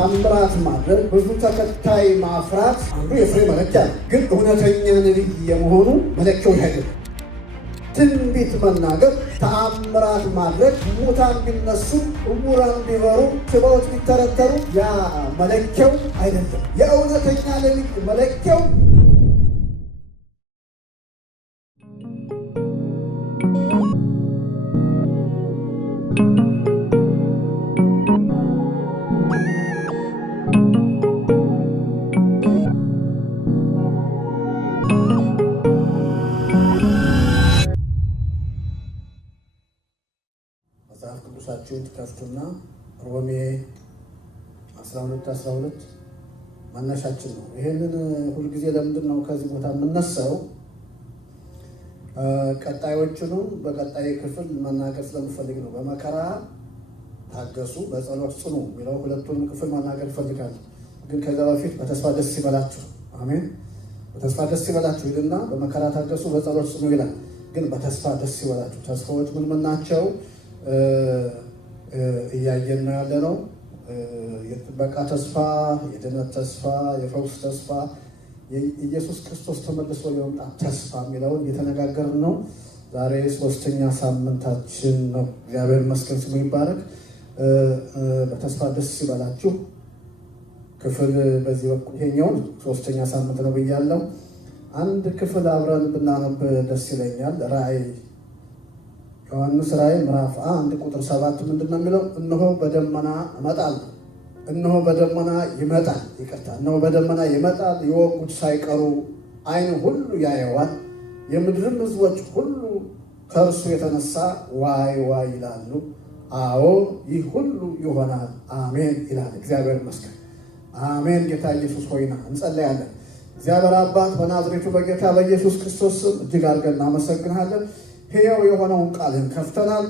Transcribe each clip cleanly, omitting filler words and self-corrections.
ታምራት ማድረግ፣ ብዙ ተከታይ ማፍራት አንዱ የፍሬ መለኪያ ነው። ግን እውነተኛ ነቢይ የመሆኑ መለኪያው አይደለም። ትንቢት መናገር፣ ተአምራት ማድረግ፣ ሙታን ቢነሱ፣ ዕውራን ቢበሩ፣ ሽባዎች ቢተረተሩ ያ መለኪያው አይደለም። የእውነተኛ ነቢይ መለኪያው ቅዱሳችሁን ትከፍቱና ሮሜ 12:12 መነሻችን ነው። ይሄንን ሁልጊዜ ለምንድን ነው ከዚህ ቦታ የምነሳው? ቀጣዮቹንም በቀጣይ ክፍል መናገር ስለምፈልግ ነው። በመከራ ታገሱ፣ በጸሎት ጽኑ የሚለው ሁለቱንም ክፍል መናገር እፈልጋለሁ። ግን ከዛ በፊት በተስፋ ደስ ይበላችሁ። አሜን። በተስፋ ደስ ይበላችሁ ይልና በመከራ ታገሱ፣ በጸሎት ጽኑ ይላል። ግን በተስፋ ደስ ይበላችሁ። ተስፋዎች ምን ናቸው? እያየን ነው ያለ ነው። የጥበቃ ተስፋ፣ የድነት ተስፋ፣ የፈውስ ተስፋ፣ የኢየሱስ ክርስቶስ ተመልሶ የመምጣት ተስፋ የሚለውን እየተነጋገርን ነው። ዛሬ 3ኛ ሳምንታችን ነው። እግዚአብሔር ይመስገን፣ ስሙ ይባረክ። በተስፋ ደስ ይበላችሁ ክፍል በዚህ በኩል ይሄኛው 3ኛ ሳምንት ነው ብያለሁ። አንድ ክፍል አብረን ብናነብ ደስ ይለኛል። ዮሐንስ ራእይ ምዕራፍ 1 ቁጥር 7 ምንድን ነው የሚለው? እነሆ በደመና እመጣለሁ። እነሆ በደመና ይመጣል። ይቅርታ፣ እነሆ በደመና ይመጣል፣ የወጉት ሳይቀሩ ዓይን ሁሉ ያየዋል፣ የምድርም ሕዝቦች ሁሉ ከእርሱ የተነሳ ዋይ ዋይ ይላሉ። አዎ ይህ ሁሉ ይሆናል፣ አሜን ይላል። እግዚአብሔር ይመስገን። አሜን። ጌታ ኢየሱስ ሆይና እንጸለያለን። እግዚአብሔር አባት በናዝሬቱ በጌታ በኢየሱስ ክርስቶስ ስም እጅግ አድርገን እናመሰግናለን። ሕያው የሆነውን ቃልን ከፍተናል፣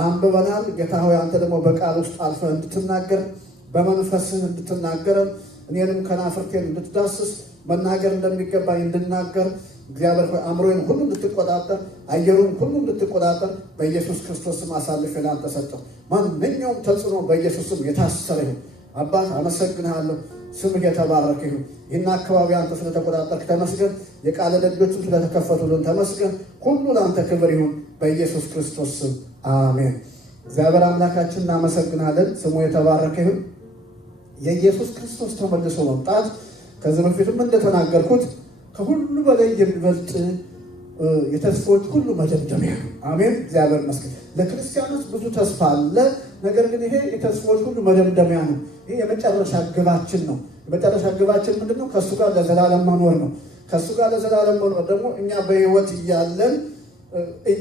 አንብበናል። ጌታ ሆይ አንተ ደግሞ በቃል ውስጥ አልፈህ እንድትናገር፣ በመንፈስህ እንድትናገረን፣ እኔንም ከናፍርቴን እንድትዳስስ፣ መናገር እንደሚገባኝ እንድናገር፣ እግዚአብሔር ሆይ አእምሮዬን ሁሉ እንድትቆጣጠር፣ አየሩን ሁሉ እንድትቆጣጠር በኢየሱስ ክርስቶስም አሳልፌ ላንተ ሰጠሁ። ማንኛውም ተጽዕኖ በኢየሱስም የታሰረ ይሁን። አባት አመሰግንሃለሁ። ስምህ የተባረከ ይሁን። ይህን አካባቢ አንተ ስለተቆጣጠርክ ተመስገን። የቃል ደጆችም ስለተከፈቱልን ተመስገን። ሁሉ ለአንተ ክብር ይሁን በኢየሱስ ክርስቶስ ስም አሜን። እግዚአብሔር አምላካችን እናመሰግናለን። ስሙ የተባረከ ይሁን። የኢየሱስ ክርስቶስ ተመልሶ መምጣት ከዚህ በፊትም እንደተናገርኩት ከሁሉ በላይ የሚበልጥ የተስፋዎች ሁሉ መደምደሚያ ነው። አሜን። እግዚአብሔር ይመስገን። ለክርስቲያኖች ብዙ ተስፋ አለ። ነገር ግን ይሄ የተስፋዎች ሁሉ መደምደሚያ ነው። ይሄ የመጨረሻ ግባችን ነው። የመጨረሻ ግባችን ምንድን ነው? ከእሱ ጋር ለዘላለም መኖር ነው። ከእሱ ጋር ለዘላለም መኖር ደግሞ እኛ በሕይወት እያለን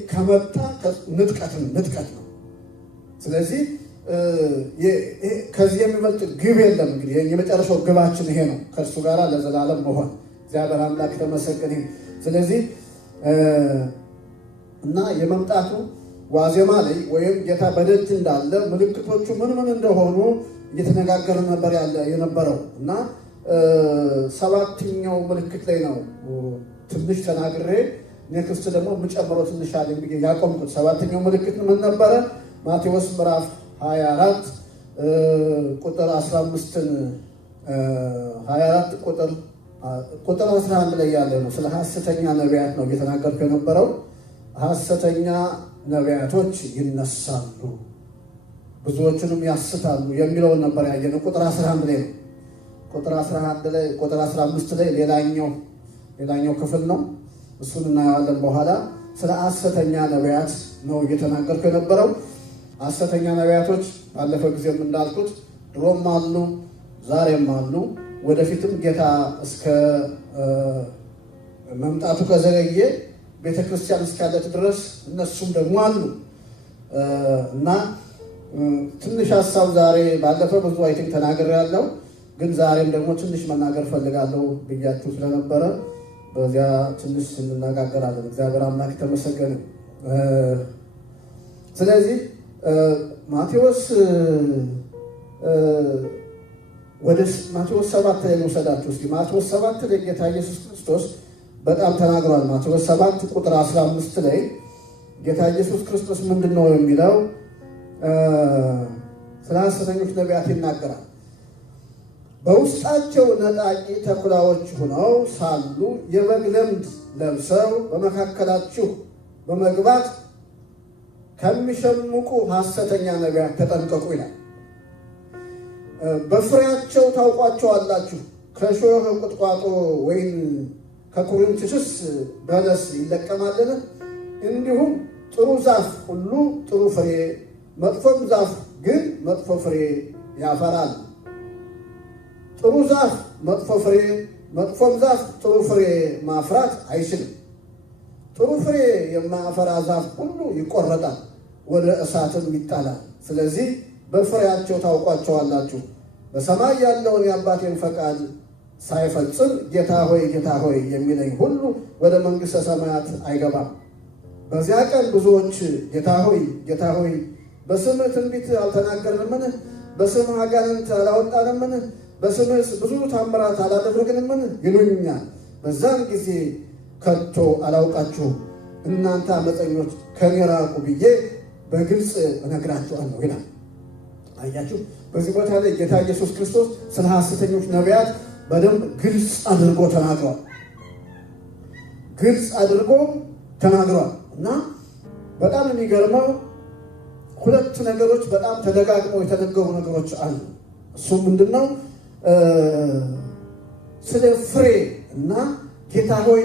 ከመጣ ንጥቀት ነው። ስለዚህ ከዚህ የሚበልጥ ግብ የለም። እንግዲህ የመጨረሻው ግባችን ይሄ ነው፣ ከእርሱ ጋር ለዘላለም መሆን። እግዚአብሔር አምላክ ተመሰገነ። ስለዚህ እና የመምጣቱ ዋዜማ ላይ ወይም ጌታ በደጅ እንዳለ ምልክቶቹ ምን እንደሆኑ እየተነጋገርን ነበር የነበረው እና 7ኛው ምልክት ላይ ነው ትንሽ ተናግሬ ኔክስት ደግሞ የምጨምረው ትንሽ አለ እንግዲህ ያቆምኩት። 7ኛው ምልክት ምን ነበረ? ማቴዎስ ምዕራፍ 24 ቁጥር 15 24 ቁጥር 11 ላይ ያለ ነው። ስለ ሐሰተኛ ነቢያት ነው እየተናገርኩ የነበረው። ሐሰተኛ ነቢያቶች ይነሳሉ፣ ብዙዎችንም ያስታሉ የሚለውን ነበር ያየነው። ቁጥር 11 ላይ ነው። ቁጥር 11 ላይ ቁጥር 15 ላይ ሌላኛው ክፍል ነው። እሱን እናያለን በኋላ። ስለ ሐሰተኛ ነቢያት ነው እየተናገርኩ የነበረው። ሐሰተኛ ነቢያቶች ባለፈው ጊዜም እንዳልኩት ድሮም አሉ፣ ዛሬም አሉ፣ ወደፊትም ጌታ እስከ መምጣቱ ከዘገየ ቤተክርስቲያን እስካለች ድረስ እነሱም ደግሞ አሉ እና ትንሽ ሀሳብ ዛሬ ባለፈው ብዙ አይቲንክ ተናግሬያለሁ፣ ግን ዛሬም ደግሞ ትንሽ መናገር ፈልጋለሁ ብያችሁ ስለነበረ በዚያ ትንሽ እንነጋገራለን። እግዚአብሔር አምላክ ተመሰገነ። ስለዚህ ማቴዎስ 7 ላይ ወሰዳችሁ። እስኪ ማቴዎስ 7 ላይ ጌታ ኢየሱስ ክርስቶስ በጣም ተናግሯል። ማቴዎስ 7 ቁጥር 15 ላይ ጌታ ኢየሱስ ክርስቶስ ምንድን ነው የሚለው? ስለ ሐሰተኞች ነቢያት ይናገራል። በውስጣቸው ነጣቂ ተኩላዎች ሆነው ሳሉ የበግ ለምድ ለብሰው በመካከላችሁ በመግባት ከሚሸምቁ ሐሰተኛ ነቢያት ተጠንቀቁ ይላል። በፍሬያቸው ታውቋቸዋላችሁ። ከእሾህ ቁጥቋጦ ወይም ከኩርንችትስ በለስ ይለቀማልን? እንዲሁም ጥሩ ዛፍ ሁሉ ጥሩ ፍሬ፣ መጥፎም ዛፍ ግን መጥፎ ፍሬ ያፈራል። ጥሩ ዛፍ መጥፎ ፍሬ፣ መጥፎም ዛፍ ጥሩ ፍሬ ማፍራት አይችልም። ጥሩ ፍሬ የማያፈራ ዛፍ ሁሉ ይቆረጣል፣ ወደ እሳትም ይጣላል። ስለዚህ በፍሬያቸው ታውቋቸዋላችሁ። በሰማይ ያለውን የአባቴን ፈቃድ ሳይፈጽም ጌታ ሆይ ጌታ ሆይ የሚለኝ ሁሉ ወደ መንግሥተ ሰማያት አይገባም። በዚያ ቀን ብዙዎች ጌታ ሆይ ጌታ ሆይ በስምህ ትንቢት አልተናገርንምን? በስምህ አጋንንት አላወጣንምን? በስምህ ብዙ ታምራት አላደረግንምን? ይሉኛል። በዛን ጊዜ ከቶ አላውቃችሁም፣ እናንተ ዓመፀኞች ከኔ ራቁ ብዬ በግልጽ እነግራችኋለሁ ይላል። አያችሁ፣ በዚህ ቦታ ላይ ጌታ ኢየሱስ ክርስቶስ ስለ ሐሰተኞች ነቢያት በደንብ ግልጽ አድርጎ ተናግሯል። ግልጽ አድርጎ ተናግሯል እና በጣም የሚገርመው ሁለት ነገሮች በጣም ተደጋግመው የተነገሩ ነገሮች አሉ። እሱም ምንድነው? ስለ ፍሬ እና ጌታ ሆይ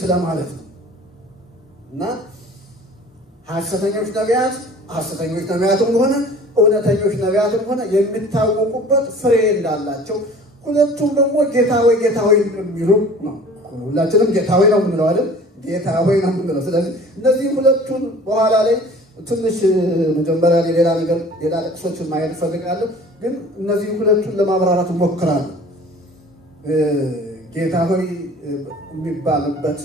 ስለማለት ነው። እና ሐሰተኞች ነቢያትም ሆነ እውነተኞች ነቢያትም ሆነ የሚታወቁበት ፍሬ እንዳላቸው፣ ሁለቱም ደግሞ ጌታ ሆይ የሚሉ ነው። ሁላችንም ጌታ ሆይ ነው የምንለው አይደል? ጌታ ሆይ ነው የምንለው። ስለዚህ እነዚህ ሁለቱን በኋላ ላይ ትንሽ መጀመሪያ ሌላ ጥቅሶችን ማየት እፈልጋለሁ፣ ግን እነዚህ ሁለቱን ለማብራራት እሞክራለሁ። ጌታ ሆይ የሚባልበት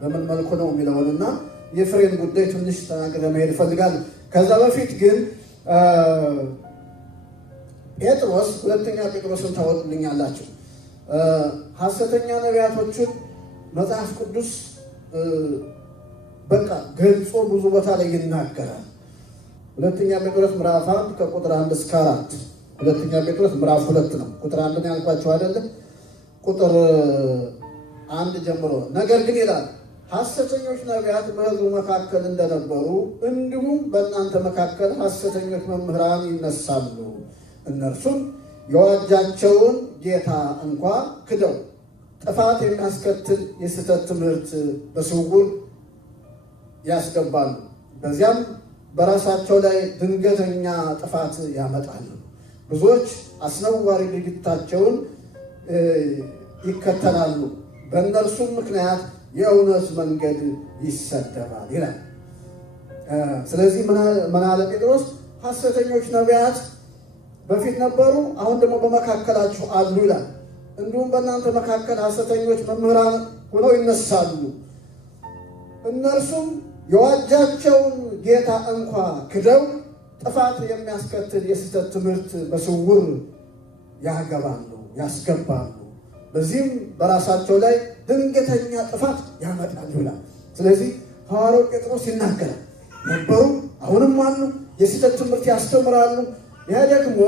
በምን መልኩ ነው የሚለውንና የፍሬን ጉዳይ ትንሽ ተናግሬ መሄድ እፈልጋለሁ። ከዛ በፊት ግን ጴጥሮስ ሁለተኛ ጴጥሮስን ታወጡልኛላችሁ። ሐሰተኛ ነቢያቶችን መጽሐፍ ቅዱስ በቃ ገልጾ ብዙ ቦታ ላይ ይናገራል። ሁለተኛ ጴጥሮስ ምዕራፍ 1 ከቁጥር 1 እስከ 4። ሁለተኛ ጴጥሮስ ምዕራፍ 2 ነው። ቁጥር 1 ነው ያልኳቸው አይደለም? ቁጥር 1 ጀምሮ ነገር ግን ይላል ሐሰተኞች ነቢያት በሕዝቡ መካከል እንደነበሩ እንዲሁም በእናንተ መካከል ሐሰተኞች መምህራን ይነሳሉ። እነርሱም የዋጃቸውን ጌታ እንኳ ክደው ጥፋት የሚያስከትል የስህተት ትምህርት በስውር ያስገባሉ። በዚያም በራሳቸው ላይ ድንገተኛ ጥፋት ያመጣሉ። ብዙዎች አስነዋሪ ድርጊታቸውን ይከተላሉ፣ በእነርሱም ምክንያት የእውነት መንገድ ይሰደባል ይላል። ስለዚህ ምን አለ ጴጥሮስ? ሐሰተኞች ነቢያት በፊት ነበሩ፣ አሁን ደግሞ በመካከላችሁ አሉ ይላል። እንዲሁም በእናንተ መካከል ሐሰተኞች መምህራን ሆነው ይነሳሉ። እነርሱም የዋጃቸውን ጌታ እንኳ ክደው ጥፋት የሚያስከትል የስህተት ትምህርት በስውር ያስገባሉ። በዚህም በራሳቸው ላይ ድንገተኛ ጥፋት ያመጣሉ ይላል። ስለዚህ ሐዋርያው ጴጥሮስ ይናገራል። ነበሩ፣ አሁንም አሉ፣ የስህተት ትምህርት ያስተምራሉ። ይህ ደግሞ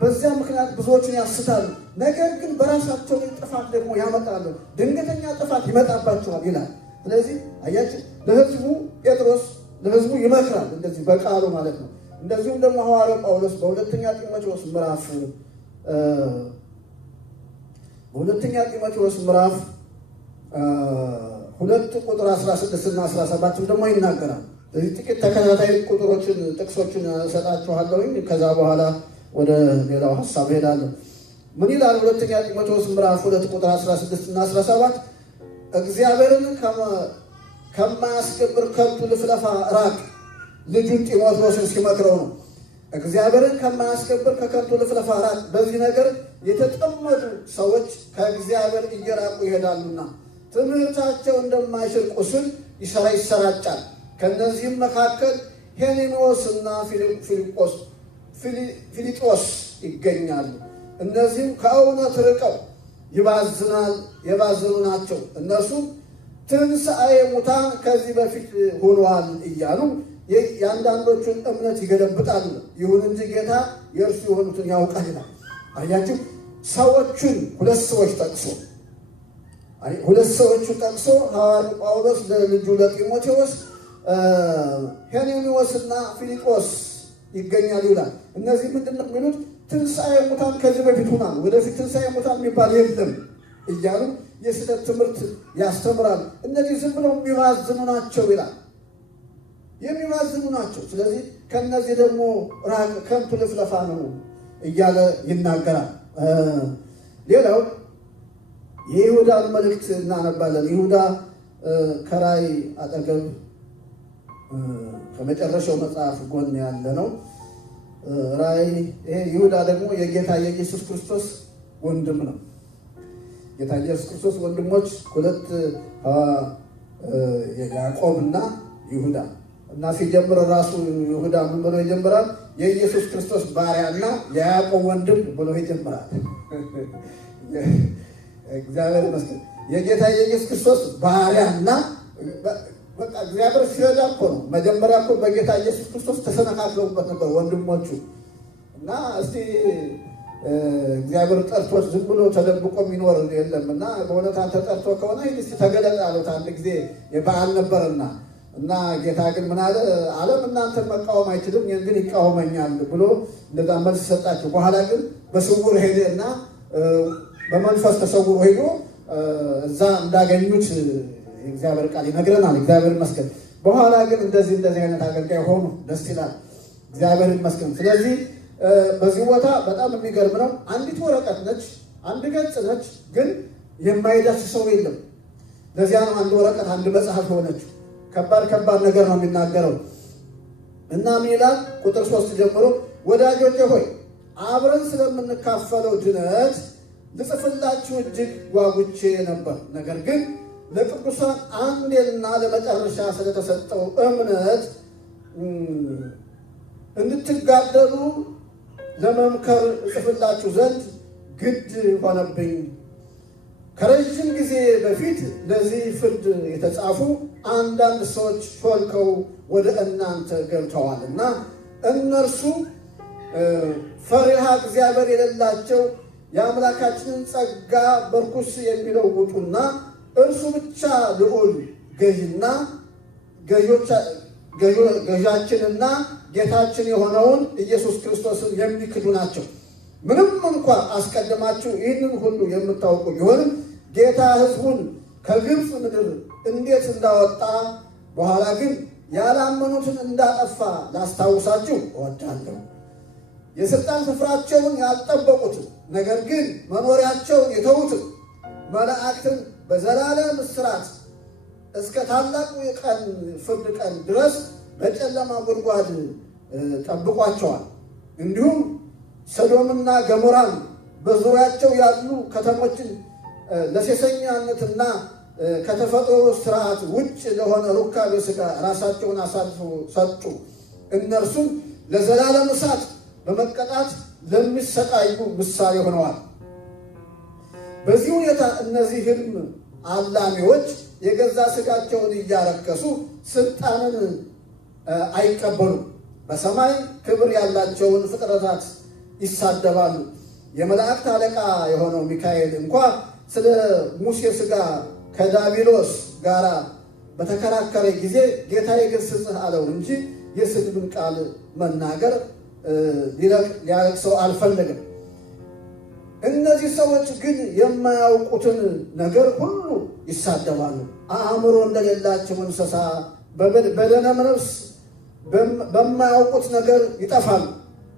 በዚያ ምክንያት ብዙዎችን ያስታሉ። ነገር ግን በራሳቸው ላይ ጥፋት ደግሞ ያመጣሉ፣ ድንገተኛ ጥፋት ይመጣባቸዋል ይላል። ስለዚህ አያችሁ፣ ለሕዝቡ ጴጥሮስ ለሕዝቡ ይመክራል፣ እንደዚህ በቃሉ ማለት ነው። እንደዚሁም ደግሞ ሐዋርያው ጳውሎስ በሁለተኛ ጢሞቴዎስ ምዕራፍ 2 ቁጥር 16 እና 17 ደግሞ ይናገራል። ስለዚህ ጥቂት ተከታታይ ጥቅሶችን እሰጣችኋለሁኝ። ከዛ በኋላ ወደ ሌላው ሀሳብ ሄዳለሁ። ምን ይላል? ሁለተኛ ጢሞቴዎስ ምዕራፍ 2 ቁጥር 16 እና 17 እግዚአብሔርን ከማያስከብር ከንቱ ልፍለፋ ራቅ። ልጁን ጢሞቴዎስን ሲመክረው ነው። እግዚአብሔርን ከማያስከብር ከከንቱ ልፍለፋ ራቅ። በዚህ ነገር የተጠመዱ ሰዎች ከእግዚአብሔር እየራቁ ይሄዳሉና ትምህርታቸው እንደማይሽር ቁስል ይሰራጫል። ከእነዚህም መካከል ሄሜኔዎስ እና ፊሊጦስ ይገኛሉ። እነዚህም ከእውነት ርቀው የባዘኑ ናቸው። እነርሱም ትንሣኤ ሙታን ከዚህ በፊት ሆኗል እያሉ የአንዳንዶቹን እምነት ይገለብጣሉ። ይሁን እንጂ ጌታ የእርሱ የሆኑትን ያውቃል ይላል። አያችሁ፣ ሰዎቹን ሁለት ሰዎች ጠቅሶ ሐዋርያው ጳውሎስ ለልጁ ለጢሞቴዎስ ሄኔሚዎስና ፊልጶስ ይገኛሉ ይላል። እነዚህ ምንድን ነው የሚሉት? ትንሣኤ ሙታን ከዚህ በፊት ሆኗል፣ ወደፊት ትንሣኤ ሙታን የሚባል የለም እያሉ የስህተት ትምህርት ያስተምራሉ። እነዚህ ዝም ብለው የሚባዝኑ ናቸው ይላል። የሚባዝኑ ናቸው። ስለዚህ ከእነዚህ ደግሞ ራቅ፣ ከንቱ ልፍለፋ ነው እያለ ይናገራል። ሌላው የይሁዳን መልእክት እናነባለን። ይሁዳ ከራእይ አጠገብ ከመጨረሻው መጽሐፍ ጎን ያለ ነው። ራእይ ይሄ ይሁዳ ደግሞ የጌታ የኢየሱስ ክርስቶስ ወንድም ነው። ጌታ ኢየሱስ ክርስቶስ ወንድሞች ሁለት ያዕቆብና ይሁዳ እና ሲጀምር ራሱ ይሁዳ ምን ብሎ ይጀምራል? የኢየሱስ ክርስቶስ ባሪያና የያዕቆብ ወንድም ብሎ ይጀምራል። እግዚአብሔር ይመስገን። የጌታ የኢየሱስ ክርስቶስ ባሪያና በቃ እግዚአብሔር ሲረዳ እኮ ነው። መጀመሪያ እኮ በጌታ ኢየሱስ ክርስቶስ ተሰነካክለውበት ነበር ወንድሞቹ እና እስቲ እግዚአብሔር ጠርቶት ዝም ብሎ ተደብቆ የሚኖር የለም እና በእውነት አንተ ጠርቶ ከሆነ እስቲ ተገለጥ አሉት። አንድ ጊዜ የበዓል ነበርና እና ጌታ ግን ምን አለ? ዓለም እናንተን መቃወም አይችልም፣ እኔን ግን ይቃወመኛል ብሎ እንደዛ መልስ ሰጣቸው። በኋላ ግን በስውር ሄደ እና በመንፈስ ተሰውሮ ሄዶ እዛ እንዳገኙት የእግዚአብሔር ቃል ይነግረናል። እግዚአብሔር ይመስገን። በኋላ ግን እንደዚህ አይነት አገልጋይ ሆኑ። ደስ ይላል። እግዚአብሔር ይመስገን። ስለዚህ በዚህ ቦታ በጣም የሚገርም ነው። አንዲት ወረቀት ነች፣ አንድ ገጽ ነች፣ ግን የማይዳስስ ሰው የለም። ለዚያ ነው አንድ ወረቀት አንድ መጽሐፍ ሆነች። ከባድ ነገር ነው የሚናገረው እና ምን ይላል? ቁጥር 3 ጀምሮ ወዳጆቼ ሆይ አብረን ስለምንካፈለው ድነት ልጽፍላችሁ እጅግ ጓጉቼ ነበር። ነገር ግን ለቅዱሳን አንዴና ለመጨረሻ ስለተሰጠው እምነት እንድትጋደሉ ለመምከር እጽፍላችሁ ዘንድ ግድ ሆነብኝ። ከረዥም ጊዜ በፊት ለዚህ ፍርድ የተጻፉ አንዳንድ ሰዎች ሾልከው ወደ እናንተ ገብተዋልና እነርሱ ፈሪሃ እግዚአብሔር የሌላቸው የአምላካችንን ጸጋ በርኩስ የሚለውጡና እርሱ ብቻ ልዑል ገዥና ገዣችንና ጌታችን የሆነውን ኢየሱስ ክርስቶስን የሚክዱ ናቸው። ምንም እንኳ አስቀድማችሁ ይህንን ሁሉ የምታውቁ ቢሆንም ጌታ ሕዝቡን ከግብፅ ምድር እንዴት እንዳወጣ በኋላ ግን ያላመኑትን እንዳጠፋ ላስታውሳችሁ እወዳለሁ። የሥልጣን ስፍራቸውን ያልጠበቁትን ነገር ግን መኖሪያቸውን የተዉትን መላእክትን በዘላለም እስራት እስከ ታላቁ የቀን ፍርድ ቀን ድረስ በጨለማ ጉድጓድ ጠብቋቸዋል። እንዲሁም ሰዶምና ገሞራን በዙሪያቸው ያሉ ከተሞችን ለሴሰኛነትና ከተፈጥሮ ስርዓት ውጭ ለሆነ ሩካቤ ሥጋ ራሳቸውን አሳልፈው ሰጡ። እነርሱም ለዘላለም እሳት በመቀጣት ለሚሰቃዩ ምሳሌ ሆነዋል። በዚህ ሁኔታ እነዚህ ሕልም አላሚዎች የገዛ ሥጋቸውን እያረከሱ ስልጣንን አይቀበሉም። በሰማይ ክብር ያላቸውን ፍጥረታት ይሳደባሉ። የመላእክት አለቃ የሆነው ሚካኤል እንኳ ስለ ሙሴ ሥጋ ከዳቢሎስ ጋር በተከራከረ ጊዜ ጌታ ይገሥጽህ አለው እንጂ የስድብን ቃል መናገር ሊያለቅሰው አልፈለግም። እነዚህ ሰዎች ግን የማያውቁትን ነገር ሁሉ ይሳደባሉ። አእምሮ እንደሌላቸው እንስሳ በደመ ነፍስ በማያውቁት ነገር ይጠፋሉ።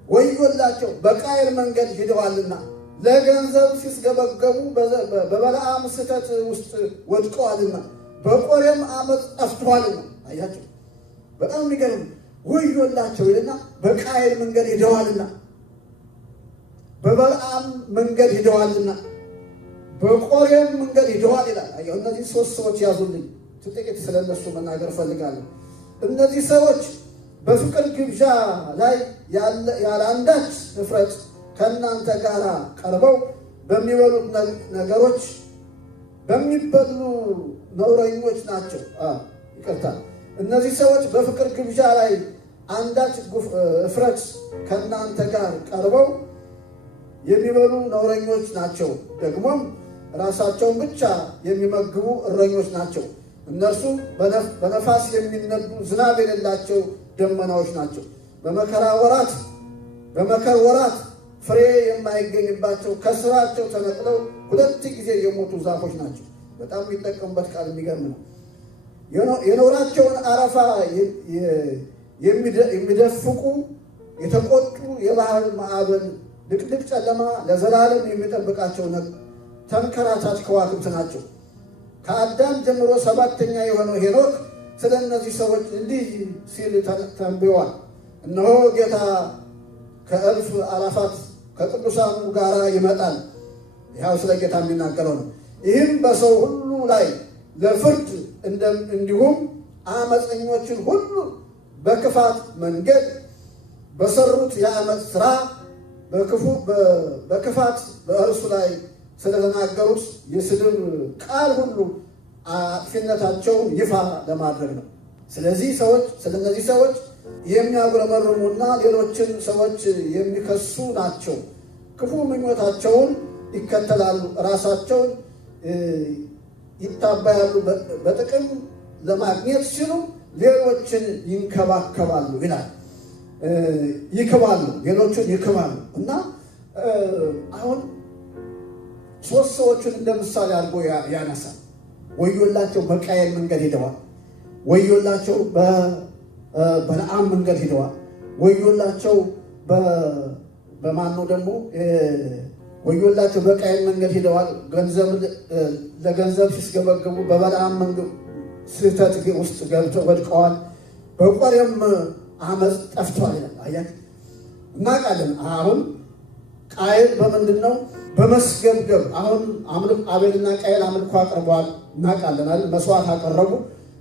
ወዮላቸው፣ በቃየል መንገድ ሂደዋልና ለገንዘብ ሲስገበገቡ በበለዓም ስህተት ውስጥ ወድቀዋልና በቆሬም ዓመፅ ጠፍተዋልና። አያቸው፣ በጣም የሚገርም ወዮላቸው ይልና በቃየል መንገድ ሂደዋልና በበለዓም መንገድ ሂደዋልና በቆሬም መንገድ ሂደዋል ይላል። አየሁ፣ እነዚህ 3 ሰዎች ያዙልኝ። ጥቂት ስለነሱ መናገር ፈልጋለሁ። እነዚህ ሰዎች በፍቅር ግብዣ ላይ ያለ አንዳች ድፍረት ከእናንተ ጋር ቀርበው በሚበሉት ነገሮች በሚበሉ ነውረኞች ናቸው። ይቅርታ፣ እነዚህ ሰዎች በፍቅር ግብዣ ላይ አንዳች እፍረት ከእናንተ ጋር ቀርበው የሚበሉ ነውረኞች ናቸው። ደግሞም ራሳቸውን ብቻ የሚመግቡ እረኞች ናቸው። እነርሱ በነፋስ የሚነዱ ዝናብ የሌላቸው ደመናዎች ናቸው። በመከር ወራት ፍሬ የማይገኝባቸው ከስራቸው ተነቅለው 2 ጊዜ የሞቱ ዛፎች ናቸው። በጣም የሚጠቀሙበት ቃል የሚገርም ነው። የኖራቸውን አረፋ የሚደፍቁ የተቆጡ የባህር ማዕበል ድቅድቅ ጨለማ ለዘላለም የሚጠብቃቸው ተንከራታች ከዋክብት ናቸው። ከአዳም ጀምሮ 7ኛ የሆነው ሄኖክ ስለ እነዚህ ሰዎች እንዲህ ሲል ተንብዮአል። እነሆ ጌታ ከእልፍ አላፋት ከቅዱሳኑ ጋር ይመጣል። ይኸው ስለ ጌታ የሚናገረው ነው። ይህም በሰው ሁሉ ላይ ለፍርድ እንዲሁም አመፀኞችን ሁሉ በክፋት መንገድ በሰሩት የዓመፅ ሥራ በክፋት በእርሱ ላይ ስለተናገሩት የስድብ ቃል ሁሉ አጥፊነታቸውን ይፋ ለማድረግ ነው። ስለነዚህ ሰዎች የሚያጉረመርሙና ሌሎችን ሰዎች የሚከሱ ናቸው። ክፉ ምኞታቸውን ይከተላሉ፣ ራሳቸውን ይታበያሉ፣ በጥቅም ለማግኘት ሲሉ ሌሎችን ይንከባከባሉ ይላል። ሌሎችን ይክባሉ። እና አሁን 3 ሰዎችን እንደ ምሳሌ አድርጎ ያነሳል። ወዮላቸው በቃየል መንገድ ሄደዋል። ወዮላቸው በበለዓም መንገድ ሄደዋል። ወዮላቸው በማነው ደግሞ ወዮላቸው በቃየል መንገድ ሄደዋል። ለገንዘብ ሲስገበገቡ በበለዓም መንገድ ስህተት ውስጥ ገብተው ወድቀዋል። በቆሬም አመፅ ጠፍቷል ይላል። አያችሁ እናውቃለን። አሁን ቃየል በምንድን ነው? በመስገብገብ አሁን አቤልና ቃየል አምልኮ አቅርበዋል እናውቃለን አይደል? መስዋዕት አቀረቡ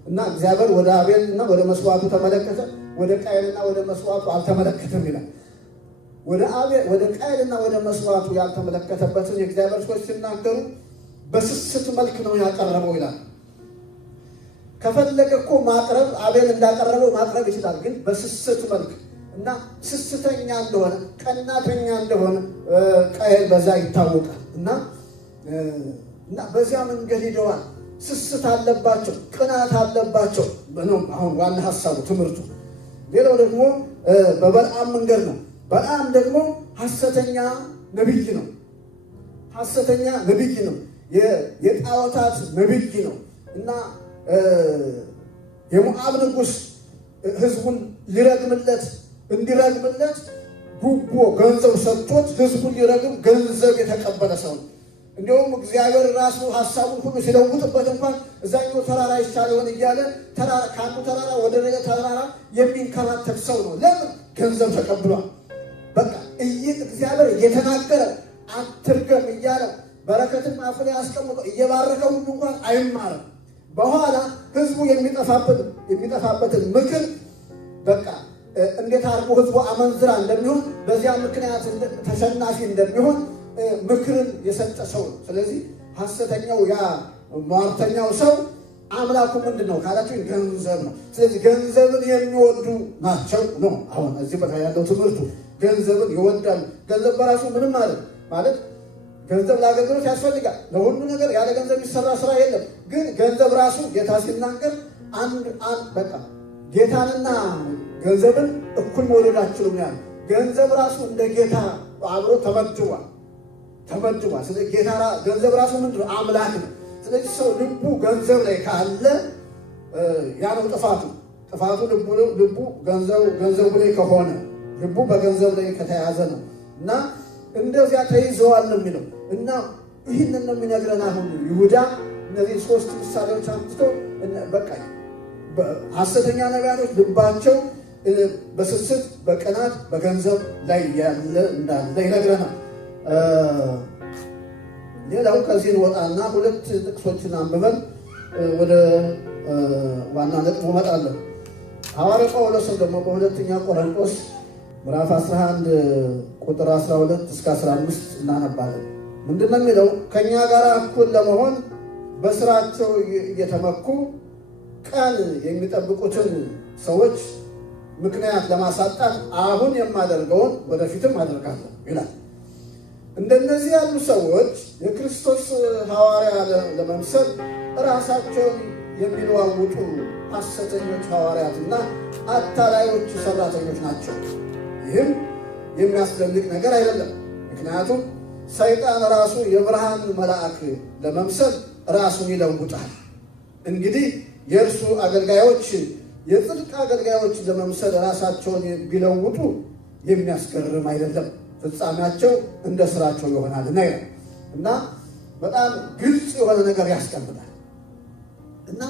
እና እግዚአብሔር ወደ አቤልና ወደ መስዋዕቱ ተመለከተ፣ ወደ ቃየልና ወደ መስዋዕቱ አልተመለከተም ይላል። ወደ ቃየልና ወደ መስዋዕቱ ያልተመለከተበትን የእግዚአብሔር ሰዎች ሲናገሩ በስስት መልክ ነው ያቀረበው ይላል። ከፈለገ እኮ ማቅረብ አቤል እንዳቀረበው ማቅረብ ይችላል፣ ግን በስስት መልክ እና ስስተኛ እንደሆነ ቀናተኛ እንደሆነ ቃየል በዛ ይታወቃል። እና በዚያ መንገድ ሄደዋል። ስስት አለባቸው፣ ቅናት አለባቸው ነው አሁን ዋና ሀሳቡ ትምህርቱ። ሌላው ደግሞ በበለዓም መንገድ ነው። በለዓም ደግሞ ሐሰተኛ ነቢይ ነው። ሐሰተኛ ነቢይ ነው። የጣዖታት ነቢይ ነው እና የሞዓብ ንጉሥ ህዝቡን እንዲረግምለት ጉቦ ገንዘብ ሰጥቶት ህዝቡን ሊረግም ገንዘብ የተቀበለ ሰው ነው። እንዲሁም እግዚአብሔር ራሱ ሀሳቡን ሁሉ ሲለውጥበት እንኳን እዛኛው ተራራ ይሻል ይሆን እያለ ከአንዱ ተራራ ወደ ሌላ ተራራ የሚንከራተት ሰው ነው። ለምን? ገንዘብ ተቀብሏል። በቃ እግዚአብሔር እየተናገረ አትርገም እያለ በረከትን አፉ ላይ አስቀምጦ እየባረከው እንኳን አይማርም። በኋላ ህዝቡ የሚጠፋበትን ምክር በቃ እንዴት አድርጎ ህዝቡ አመንዝራ እንደሚሆን በዚያ ምክንያት ተሸናፊ እንደሚሆን ምክርን የሰጠ ሰው ነው። ስለዚህ ሐሰተኛው ያ ሟርተኛው ሰው አምላኩ ምንድን ነው ካላችሁ ገንዘብ ነው። ስለዚህ ገንዘብን የሚወዱ ናቸው ነው አሁን እዚህ ቦታ ያለው ትምህርቱ። ገንዘብን ይወዳሉ። ገንዘብ በራሱ ምንም ማለት ገንዘብ ለአገልግሎት ያስፈልጋል። ለሁሉ ነገር ያለ ገንዘብ የሚሰራ ስራ የለም። ግን ገንዘብ ራሱ ጌታ ሲናገር አንድ በቃ ጌታንና ገንዘብን እኩል መውደድ አትችሉም ያለ ገንዘብ ራሱ እንደ ጌታ አብሮ ተመድቧል። ስለዚህ ገንዘብ ራሱ ምንድን ነው? አምላክ ነው። ስለዚህ ሰው ልቡ ገንዘብ ላይ ካለ ያ ነው ጥፋቱ ልቡ ገንዘቡ ላይ ከሆነ ልቡ በገንዘብ ላይ ከተያዘ ነው እና እንደዚያ ተይዘዋል ነው የሚለው እና ይህንን ነው የሚነግረን አሁን ይሁዳ እነዚህ 3 ምሳሌዎች አምጥቶ በቃ ሐሰተኛ ነቢያቶች ልባቸው በስስት በቅናት በገንዘብ ላይ ያለ እንዳለ ይነግረናል። ሌላው ከዚህ ወጣና 2 ጥቅሶችን አንብበን ወደ ዋና ነጥቡ እመጣለሁ። ሐዋርያው ጳውሎስ ደግሞ በሁለተኛ ቆሮንቶስ ምዕራፍ 11 ቁጥር 12 እስከ 15 እናነባለን። ምንድነው የሚለው? ከኛ ጋር እኩል ለመሆን በስራቸው እየተመኩ ቀን የሚጠብቁትን ሰዎች ምክንያት ለማሳጣት አሁን የማደርገውን ወደፊትም አደርጋለሁ ይላል። እንደነዚህ ያሉ ሰዎች የክርስቶስ ሐዋርያ ለመምሰል ራሳቸውን የሚለዋውጡ ሐሰተኞች ሐዋርያትና አታላዮች ሰራተኞች ናቸው። ይህም የሚያስደንቅ ነገር አይደለም። ምክንያቱም ሰይጣን ራሱ የብርሃን መልአክ ለመምሰል ራሱን ይለውጣል። እንግዲህ የእርሱ አገልጋዮች የጽድቅ አገልጋዮች ለመምሰል ራሳቸውን ቢለውጡ የሚያስገርም አይደለም። ፍጻሜያቸው እንደ ስራቸው ይሆናልና እና በጣም ግልጽ የሆነ ነገር ያስቀምጣል። እና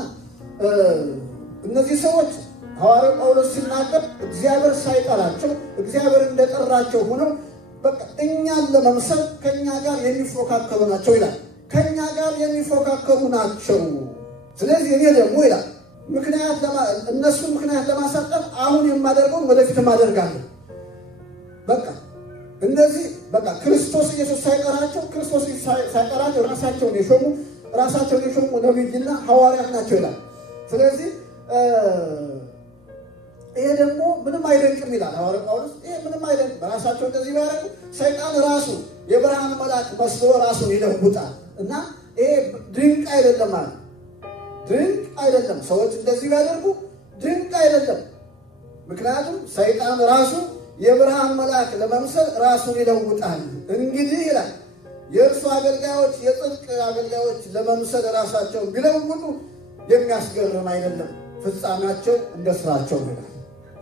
እነዚህ ሰዎች ሐዋርያው ጳውሎስ ሲናገር እግዚአብሔር ሳይጠራቸው እግዚአብሔር እንደጠራቸው ሆነው በቃ እኛን ለመምሰል ከኛ ጋር የሚፎካከሩ ናቸው ይላል። ከኛ ጋር የሚፎካከሩ ናቸው። ስለዚህ እኔ ደግሞ ይላል እነሱን ምክንያት ለማሳጠር አሁን የማደርገውን ወደፊት አደርጋለሁ። በቃ እነዚህ በቃ ክርስቶስ ኢየሱስ ሳይቀራቸው ራሳቸውን የሾሙ ነቢይና ሐዋርያት ናቸው ይላል። ስለዚህ ይሄ ደግሞ ምንም አይደንቅም ይላል ሐዋርያው ጳውሎስ። ይሄ ምንም አይደንቅም። በራሳቸው እንደዚህ ቢያደርጉ ሰይጣን ራሱ የብርሃን መልአክ መስሎ ራሱን ይለውጣል እና ይሄ ድንቅ አይደለም ማለት ድንቅ አይደለም። ሰዎች እንደዚህ ቢያደርጉ ድንቅ አይደለም። ምክንያቱም ሰይጣን ራሱ የብርሃን መልአክ ለመምሰል ራሱን ይለውጣል። እንግዲህ ይላል የእርሱ አገልጋዮች የጽድቅ አገልጋዮች ለመምሰል ራሳቸውን ቢለውጡ የሚያስገርም አይደለም። ፍጻሜያቸው እንደ ስራቸው ይላል።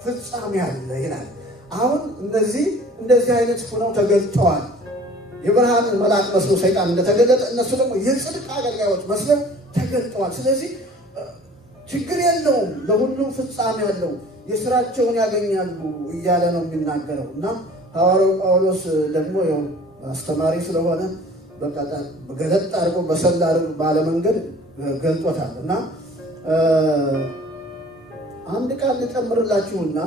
ፍጻሜ አለ ይላል። አሁን እንደዚህ አይነት ሆነው ተገልጠዋል። የብርሃን መልአክ መስሎ ሰይጣን እንደተገለጠ እነሱ ደግሞ የጽድቅ አገልጋዮች መስለው ተገልጠዋል። ስለዚህ ችግር የለውም፣ ለሁሉም ፍጻሜ ያለው የስራቸውን ያገኛሉ እያለ ነው የሚናገረው። እና ሐዋርያው ጳውሎስ ደግሞ አስተማሪ ስለሆነ ገለጥ አድርጎ በሰላ ባለ መንገድ ገልጦታል። እና አንድ ቃል ልጨምርላችሁና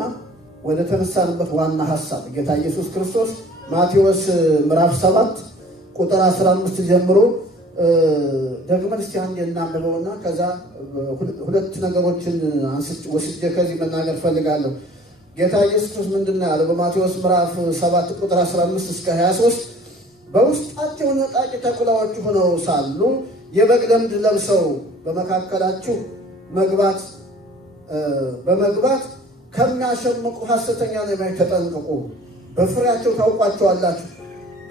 ወደ ተነሳንበት ዋና ሐሳብ ጌታ ኢየሱስ ክርስቶስ ማቴዎስ ምዕራፍ 7 ቁጥር 15 ጀምሮ ደግመን እስቲ አንዴ እናንብበውና ከዛ ሁለት ነገሮችን ወስጄ ከዚህ መናገር ፈልጋለሁ። ጌታ ኢየሱስ ክርስቶስ ምንድን ነው ያለው? በማቴዎስ ምዕራፍ 7 ቁጥር 15 እስከ 23 በውስጣቸው ነጣቂ ተኩላዎች ሆነው ሳሉ የበግ ለምድ ለብሰው በመካከላችሁ በመግባት ከሚያሸምቁ ሐሰተኛ ነቢያት ተጠንቀቁ። በፍሬያቸው ታውቋቸዋላችሁ።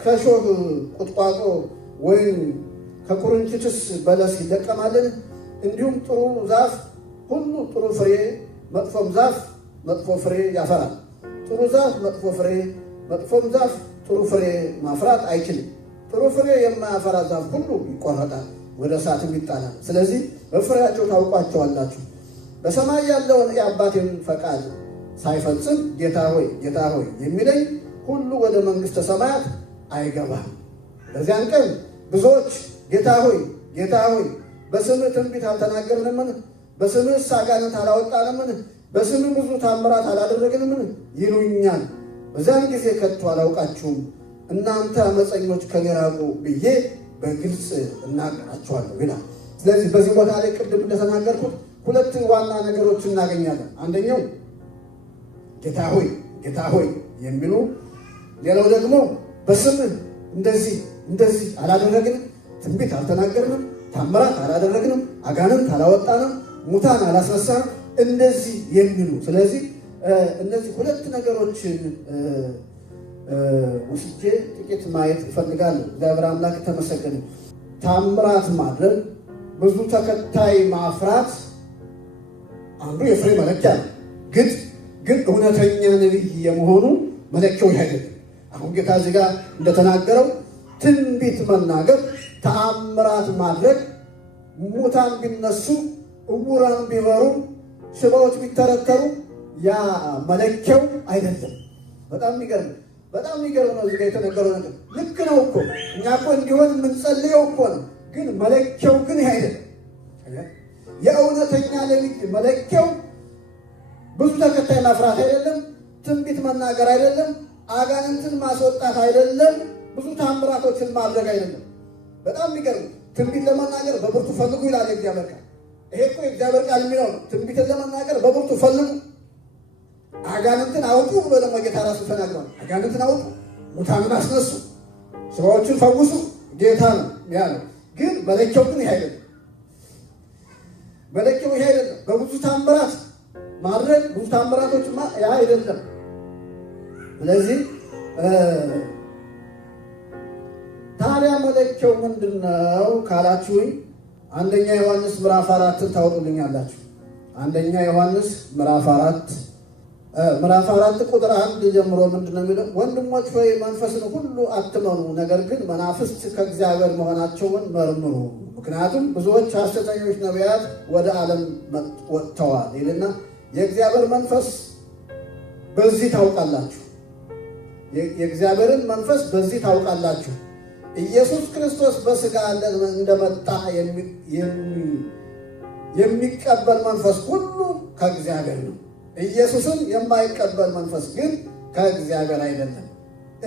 ከሾህ ቁጥቋጦ ወይም ከኩርንችትስ በለስ ይለቀማልን? እንዲሁም ጥሩ ዛፍ ሁሉ ጥሩ ፍሬ፣ መጥፎም ዛፍ መጥፎ ፍሬ ያፈራል። ጥሩ ዛፍ መጥፎ ፍሬ፣ መጥፎም ዛፍ ጥሩ ፍሬ ማፍራት አይችልም። ጥሩ ፍሬ የማያፈራ ዛፍ ሁሉ ይቆረጣል፣ ወደ እሳትም ይጣላል። ስለዚህ በፍሬያቸው ታውቋቸዋላችሁ። በሰማይ ያለውን የአባቴን ፈቃድ ሳይፈጽም ጌታ ሆይ ጌታ ሆይ የሚለኝ ሁሉ ወደ መንግሥተ ሰማያት አይገባም። በዚያን ቀን ብዙዎች ጌታ ሆይ ጌታ ሆይ በስምህ ትንቢት አልተናገርንምን? በስምህስ አጋንንት አላወጣንምን? በስምህ ብዙ ታምራት አላደረግንምን? ይሉኛል። በዚያን ጊዜ ከቶ አላውቃችሁም፣ እናንተ አመፀኞች ከኔ ራቁ ብዬ በግልጽ እናገራችኋለሁ ይላል። ስለዚህ በዚህ ቦታ ላይ ቅድም እንደተናገርኩት ሁለት ዋና ነገሮች እናገኛለን። አንደኛው ጌታ ሆይ ጌታ ሆይ የሚሉ፣ ሌላው ደግሞ በስምህ እንደዚህ አላደረግንም፣ ትንቢት አልተናገርንም፣ ታምራት አላደረግንም፣ አጋንንት አላወጣንም፣ ሙታን አላስነሳንም፣ እንደዚህ የሚሉ። ስለዚህ እነዚህ ሁለት ነገሮችን ውስጄ ጥቂት ማየት እፈልጋለሁ። እግዚአብሔር አምላክ ተመሰገነ። ታምራት ማድረግ፣ ብዙ ተከታይ ማፍራት አንዱ የፍሬ መለኪያ ነው። ግን እውነተኛ ነቢይ የመሆኑ መለኪያው አይደለም። አሁን ጌታ እዚህ ጋር እንደተናገረው ትንቢት መናገር፣ ተአምራት ማድረግ፣ ሙታን ቢነሱ፣ ዕውራን ቢበሩ፣ ሽባዎች ቢተረተሩ ያ መለኪያው አይደለም። በጣም የሚገርም ነው እዚህ ጋር የተነገረው ነገር። ልክ ነው እኮ እኛ እኮ እንዲሆን የምንጸልየው እኮ ነው። ግን መለኪያው ግን ይህ አይደለም። የእውነተኛ ነቢይ መለኪያው ብዙ ተከታይ ማፍራት አይደለም፣ ትንቢት መናገር አይደለም፣ አጋንንትን ማስወጣት አይደለም፣ ብዙ ታምራቶችን ማድረግ አይደለም። በጣም የሚገርም ትንቢት ለመናገር በብርቱ ፈልጉ ይላል የእግዚአብሔር ቃል። ይሄ እኮ የእግዚአብሔር ቃል የሚለው ነው። ትንቢትን ለመናገር በብርቱ ፈልጉ፣ አጋንንትን አውጡ ብሎ ደግሞ ጌታ ራሱ ተናግሯል። አጋንንትን አውጡ፣ ሙታንን አስነሱ፣ ሰዎችን ፈውሱ ጌታ ነው ያለው። ግን መለኪያው ግን ይሄ አይደለም። መለኪያው ይሄ አይደለም። በብዙ ታምራት ማድረግ ብዙ ታምራቶች ያ አይደለም። ስለዚህ ታዲያ መለኪያው ምንድነው ካላችሁኝ አንደኛ ዮሐንስ ምዕራፍ 4 ታወጡልኛላችሁ። አንደኛ ዮሐንስ ምዕራፍ 4 ቁጥር 1 ጀምሮ ምንድነው የሚለው? ወንድሞች ሆይ መንፈስን ሁሉ አትመኑ፣ ነገር ግን መናፍስት ከእግዚአብሔር መሆናቸውን መርምሩ፣ ምክንያቱም ብዙዎች ሐሰተኞች ነቢያት ወደ ዓለም ወጥተዋል ይልና የእግዚአብሔር መንፈስ በዚህ ታውቃላችሁ። የእግዚአብሔርን መንፈስ በዚህ ታውቃላችሁ። ኢየሱስ ክርስቶስ በሥጋ እንደመጣ የሚቀበል መንፈስ ሁሉ ከእግዚአብሔር ነው። ኢየሱስን የማይቀበል መንፈስ ግን ከእግዚአብሔር አይደለም።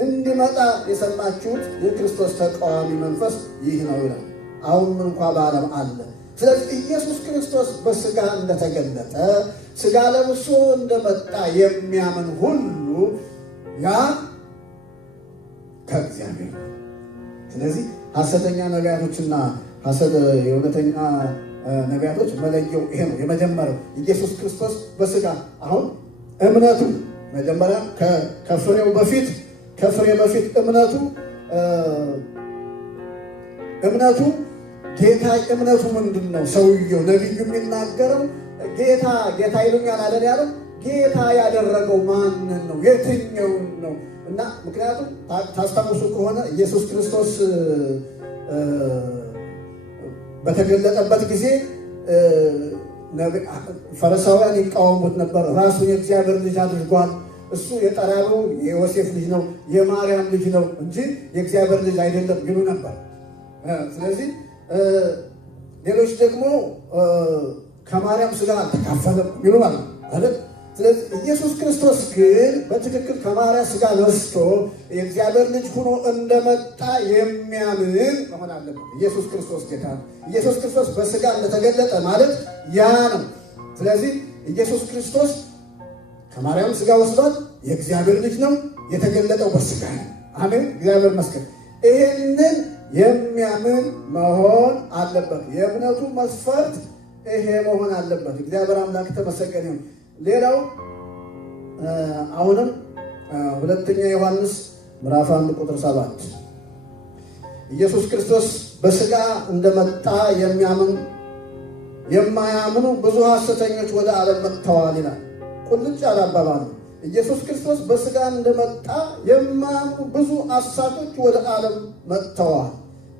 እንዲመጣ የሰማችሁት የክርስቶስ ተቃዋሚ መንፈስ ይህ ነው ይላል። አሁን እንኳ በዓለም አለ። ስለዚህ ኢየሱስ ክርስቶስ በሥጋ እንደተገለጠ ሥጋ ለብሶ እንደመጣ የሚያምን ሁሉ ያ ከእግዚአብሔር ነው። ስለዚህ ሐሰተኛ ነቢያቶችና የእውነተኛ ነቢያቶች መለየው ይሄ ነው። የመጀመሪያው ኢየሱስ ክርስቶስ በሥጋ አሁን እምነቱ መጀመሪያ ከፍሬው በፊት እምነቱ ጌታ እምነቱ ምንድን ነው? ሰውየው ነቢዩ የሚናገረው ጌታ ይሉኛል አይደል ያለው። ጌታ ያደረገው ማንን ነው? የትኛውን ነው? እና ምክንያቱም ታስታውሱ ከሆነ ኢየሱስ ክርስቶስ በተገለጠበት ጊዜ ፈሪሳውያን ይቃወሙት ነበር። ራሱን የእግዚአብሔር ልጅ አድርጓል፣ እሱ የጠራቢው የዮሴፍ ልጅ ነው፣ የማርያም ልጅ ነው እንጂ የእግዚአብሔር ልጅ አይደለም ይሉ ነበር። ስለዚህ ሌሎች ደግሞ ከማርያም ሥጋ አልተካፈለም ይሉ ማለት አይደል? ስለዚህ ኢየሱስ ክርስቶስ ግን በትክክል ከማርያም ሥጋ ነስቶ የእግዚአብሔር ልጅ ሆኖ እንደመጣ የሚያምን መሆን አለበት። ኢየሱስ ክርስቶስ ጌታ ነው። ኢየሱስ ክርስቶስ በሥጋ እንደተገለጠ ማለት ያ ነው። ስለዚህ ኢየሱስ ክርስቶስ ከማርያም ሥጋ ወስዷል። የእግዚአብሔር ልጅ ነው። የተገለጠው በሥጋ ነው። አሜን። እግዚአብሔር ይመስገን። ይህንን የሚያምን መሆን አለበት። የእምነቱ መስፈርት ይሄ መሆን አለበት። እግዚአብሔር አምላክ ተመሰገነ ይሁን። ሌላው አሁንም ሁለተኛ ዮሐንስ ምዕራፍ 1 ቁጥር 7 ኢየሱስ ክርስቶስ በሥጋ እንደመጣ የማያምኑ ብዙ ሐሰተኞች ወደ ዓለም መጥተዋል ይላል። ቁልጭ ያለ አባባል ነው። ኢየሱስ ክርስቶስ በሥጋ እንደመጣ የማያምኑ ብዙ አሳቶች ወደ ዓለም መጥተዋል።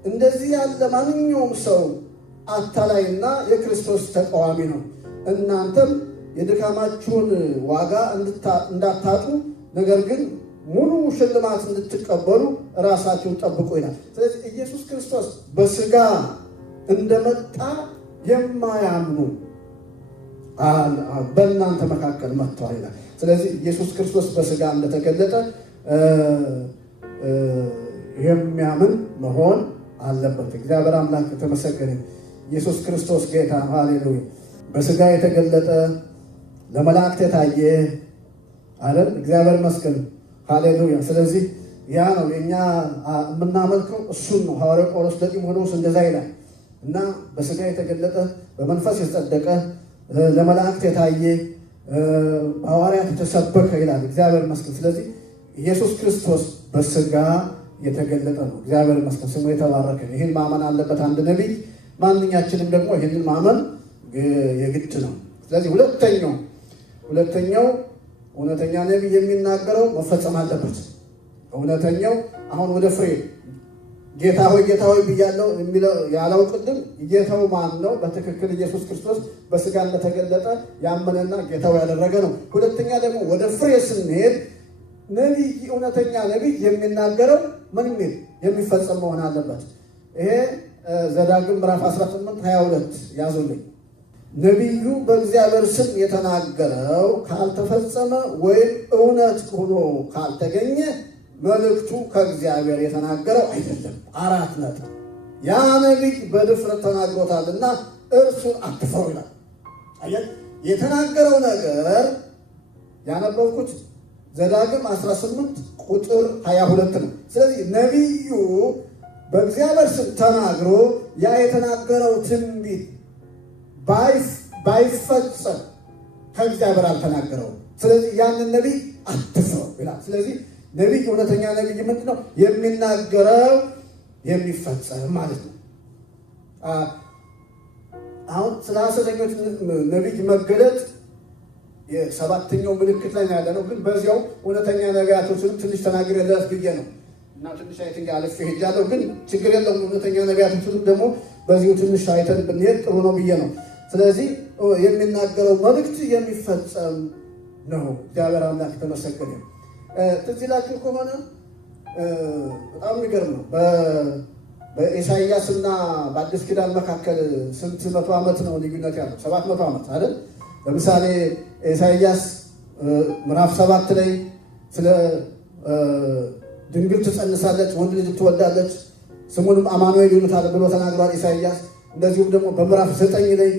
እንደዚህ ያለ ማንኛውም ሰው አታላይና የክርስቶስ ተቃዋሚ ነው። እናንተም የድካማችሁን ዋጋ እንዳታጡ ነገር ግን ሙሉ ሽልማት እንድትቀበሉ ራሳችሁን ጠብቁ ይላል። ስለዚህ ኢየሱስ ክርስቶስ በሥጋ እንደመጣ የማያምኑ በእናንተ መካከል መጥተዋል ይላል። ስለዚህ ኢየሱስ ክርስቶስ በሥጋ እንደተገለጠ የሚያምን መሆን አለበት። እግዚአብሔር አምላክ ተመሰገነ። ኢየሱስ ክርስቶስ ጌታ ሃሌሉያ። በሥጋ የተገለጠ ለመላእክት የታየ አይደል? እግዚአብሔር ይመስገን ሃሌሉያ። ስለዚህ ያ ነው የኛ የምናመልከው እሱን ነው። ሐዋርያው ጳውሎስ ለጢሞቴዎስ እንደዛ ይላል እና በሥጋ የተገለጠ በመንፈስ የጸደቀ ለመላእክት የታየ ሐዋርያት የተሰበከ ይላል። እግዚአብሔር ይመስገን። ስለዚህ ኢየሱስ ክርስቶስ በሥጋ የተገለጠ ነው። እግዚአብሔር ይመስገን፣ ስሙ የተባረከ። ይህን ማመን አለበት አንድ ነቢይ። ማንኛችንም ደግሞ ይህንን ማመን የግድ ነው። ስለዚህ ሁለተኛው እውነተኛ ነቢይ የሚናገረው መፈጸም አለበት። እውነተኛው አሁን ወደ ፍሬ ጌታ ሆይ ብያለሁ የሚለው ያለው ቅድም ጌታው ማን ነው? በትክክል ኢየሱስ ክርስቶስ በሥጋ እንደተገለጠ ያመነና ጌታው ያደረገ ነው። ሁለተኛ ደግሞ ወደ ፍሬ ስንሄድ ነቢይ እውነተኛ ነቢይ የሚናገረው ምን ሚል የሚፈጸም መሆን አለበት። ይሄ ዘዳግም ምዕራፍ 18:22 ያዙልኝ። ነቢዩ በእግዚአብሔር ስም የተናገረው ካልተፈጸመ ወይም እውነት ሆኖ ካልተገኘ መልእክቱ ከእግዚአብሔር የተናገረው አይደለም። 4 ነጥብ። ያ ነቢይ በድፍረት ተናግሮታልና እርሱን አትፍሩ ይላል። አየህ፣ የተናገረው ነገር ያነበብኩት ዘዳግም 18 ቁጥር 22 ነው። ስለዚህ ነቢዩ በእግዚአብሔር ስም ተናግሮ ያ የተናገረው ትንቢት ባይፈጸም ከእግዚአብሔር አልተናገረው። ስለዚህ ያንን ነቢይ አትፍረው ይላል። ስለዚህ ነቢይ እውነተኛ ነቢይ ምንድን ነው? የሚናገረው የሚፈጸም ማለት ነው። አሁን ስለ ሐሰተኞች ነቢይ መገለጥ የሰባተኛው ምልክት ላይ ያለ ነው። ግን በዚያው እውነተኛ ነቢያቶችንም ትንሽ ተናግሬለት ብዬ ነው እና ትንሽ አይተን አለፍ ሄጃለሁ። ግን ችግር የለውም። እውነተኛ ነቢያቶችንም ደግሞ በዚሁ ትንሽ አይተን ብንሄድ ጥሩ ነው ብዬ ነው። ስለዚህ የሚናገረው መልእክት የሚፈጸም ነው። እግዚአብሔር አምላክ የተመሰገነ። ትዝ ይላችሁ ከሆነ በጣም የሚገርም ነው። በኢሳይያስ እና በአዲስ ኪዳን መካከል ስንት መቶ ዓመት ነው ልዩነት ያለው? 700 ዓመት አይደል? ለምሳሌ ኢሳይያስ ምዕራፍ 7 ላይ ስለ ድንግል ትጸንሳለች፣ ወንድ ልጅ ትወልዳለች፣ ስሙንም አማኑኤል ይሉታል ብሎ ተናግሯል ኢሳይያስ። እንደዚሁም ደግሞ በምዕራፍ 9 ላይ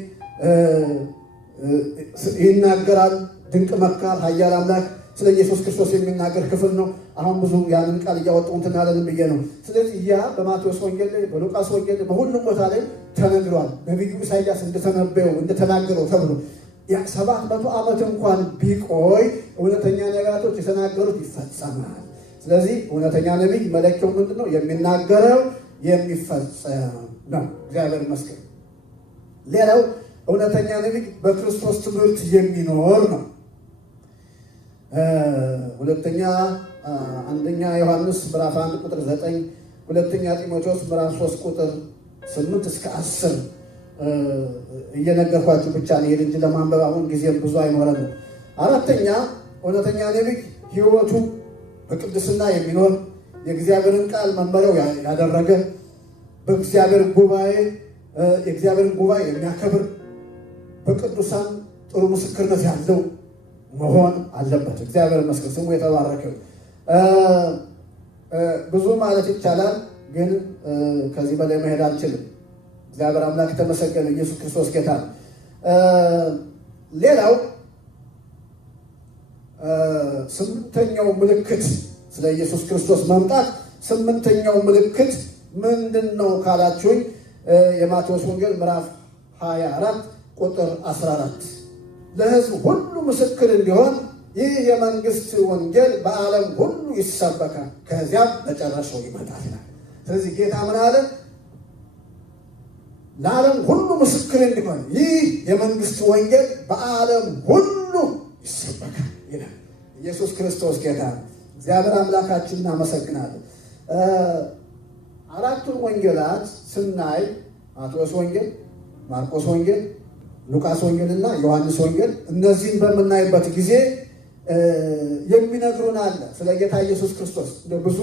ይናገራል። ድንቅ መካር፣ ኃያል አምላክ ስለ ኢየሱስ ክርስቶስ የሚናገር ክፍል ነው። አሁን ብዙ ያንን ቃል እያወጡ እንትን አለን ብዬ ነው። ስለዚህ ያ በማቴዎስ ወንጌል ላይ፣ በሉቃስ ወንጌል ላይ፣ በሁሉም ቦታ ላይ ተነግሯል። ነቢዩ ኢሳይያስ እንደተነበየው እንደተናገረው ተብሎ ያ 700 ዓመት እንኳን ቢቆይ እውነተኛ ነቢያቶች የተናገሩት ይፈጸማል። ስለዚህ እውነተኛ ነቢይ መለኪያው ምንድን ነው? የሚናገረው የሚፈጸም ነው። እግዚአብሔር ይመስገን። ሌላው እውነተኛ ነቢይ በክርስቶስ ትምህርት የሚኖር ነው። አንደኛ ዮሐንስ ምዕራፍ 1 ቁጥር 9፣ ሁለተኛ ጢሞቴዎስ ምዕራፍ 3 ቁጥር 8 እስከ 10 እየነገርኳችሁ ብቻ ነው እንጂ ለማንበብ አሁን ጊዜም ብዙ አይኖረንም። አራተኛ እውነተኛ ነቢይ ሕይወቱ በቅድስና የሚኖር የእግዚአብሔርን ቃል መመሪያው ያደረገ የእግዚአብሔርን ጉባኤ የሚያከብር በቅዱሳን ጥሩ ምስክርነት ያለው መሆን አለበት። እግዚአብሔር ይመስገን፣ ስሙ የተባረከ። ብዙ ማለት ይቻላል፣ ግን ከዚህ በላይ መሄድ አልችልም። እግዚአብሔር አምላክ የተመሰገነ። ኢየሱስ ክርስቶስ ጌታ ነው። ሌላው 8ኛው ምልክት ስለ ኢየሱስ ክርስቶስ መምጣት 8ኛው ምልክት ምንድን ነው ካላችሁኝ የማቴዎስ ወንጌል ምዕራፍ 24 ቁጥር 14 ለሕዝብ ሁሉ ምስክር እንዲሆን ይህ የመንግስት ወንጌል በዓለም ሁሉ ይሰበካል፣ ከዚያም መጨረሻው ይመጣል። ስለዚህ ጌታ ምን አለ? ለዓለም ሁሉ ምስክር እንዲሆን ይህ የመንግስት ወንጌል በዓለም ሁሉ ይሰበካል ይላል። ኢየሱስ ክርስቶስ ጌታ። እግዚአብሔር አምላካችን እናመሰግናለን። አራቱን ወንጌላት ስናይ ማቴዎስ ወንጌል፣ ማርቆስ ወንጌል፣ ሉቃስ ወንጌል እና ዮሐንስ ወንጌል፣ እነዚህን በምናይበት ጊዜ የሚነግሩን አለ ስለ ጌታ ኢየሱስ ክርስቶስ። ብዙ